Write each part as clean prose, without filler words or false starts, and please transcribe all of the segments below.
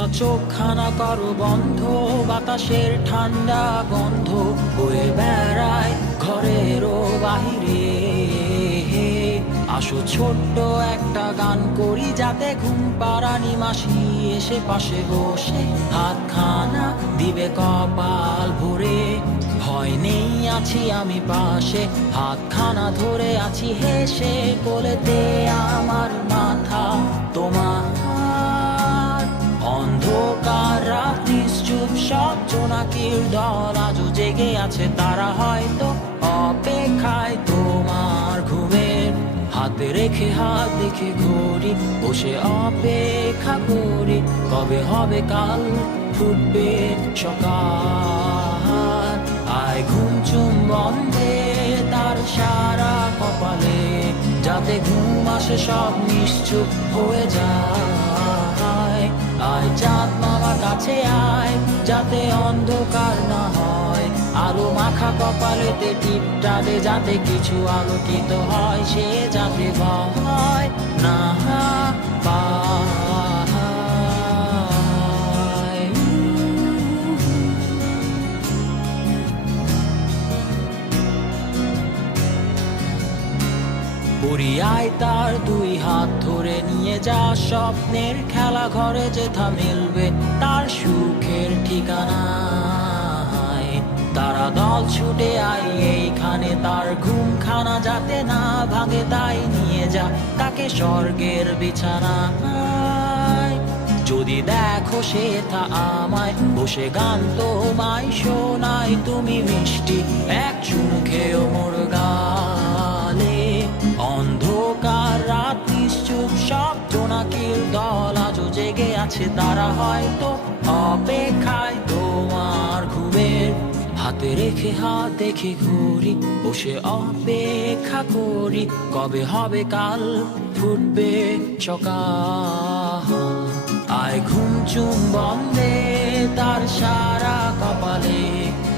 খোলা চোখখানা করো বন্ধ, বাতাসের ঠান্ডা গন্ধ বয়ে বেড়ায় ঘরেরও বাহিরে। আসো ছোট্ট একটা গান করি, যাতে ঘুম পাড়ানি মাসি এসে পাশে বসে হাতখানা দিবে কপাল ভরে। ভয় নেই, আছি আমি পাশে, হাতখানা ধরে আছি হেসে, কোলেতে আমার মাথা তোমার। অন্ধকার রাত্রি চুপ, সব জোনাকির দল আজও জেগে আছে, তারা হয়তো অপেক্ষায় তোমার ঘুমের। হাতে রেখে হাত দেখে ঘড়ি, বসে অপেক্ষা করি, কবে হবে কাল, ফুটবে সকাল। আয় ঘুম চুম বন্ধে তার সারা কপালে, যাতে ঘুম আসে সব নিশ্চুপ হয়ে যায়। আয় চাঁদ মামা কাছে আয়, যাতে অন্ধকার না হয়, আলো মাখা কপালেতে টিপটা দে, যাতে কিছু আলোকিত হয়, সে যাতে ভয় না পায়। পরিয়ায় তার দুই হাত ধরে নিয়ে যা, স্বপ্নের খেলা ঘরে যেথা মিলবে তার সুখের ঠিকানায়। তারা দল ছুটে আই এইখানে, তার ঘুমখানা যাতে না ভাঙে, তাই নিয়ে যা তাকে স্বর্গের বিছানায়। যদি দেখো সে তা আমায় বসে গান তোমায় শোনায়, তুমি মিষ্টি এক চুমু খেয়েও মোর গালে। অন্ধকার রাত্রি চুপ, সব জোনাকির দল আজও জেগে আছে, তারা হয়তো অপেক্ষায় তোমার ঘুমের। হাতে রেখে হাত দেখে ঘুরি, বসে অপেক্ষা করি, কবে হবে কাল, ফুটবে সকাল। আয় ঘুম চুম বন্ধে তার সারা কপালে,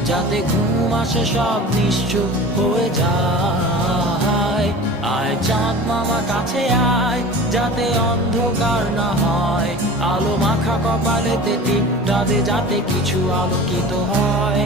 যাতে ঘুম আসে সব নিশ্চুপ হয়ে যায়। আয় চাঁদ মামা কাছে আয়, যাতে অন্ধকার না হয়, আলো মাখা কপালেতে টিপটা দে, যাতে কিছু আলোকিত হয়।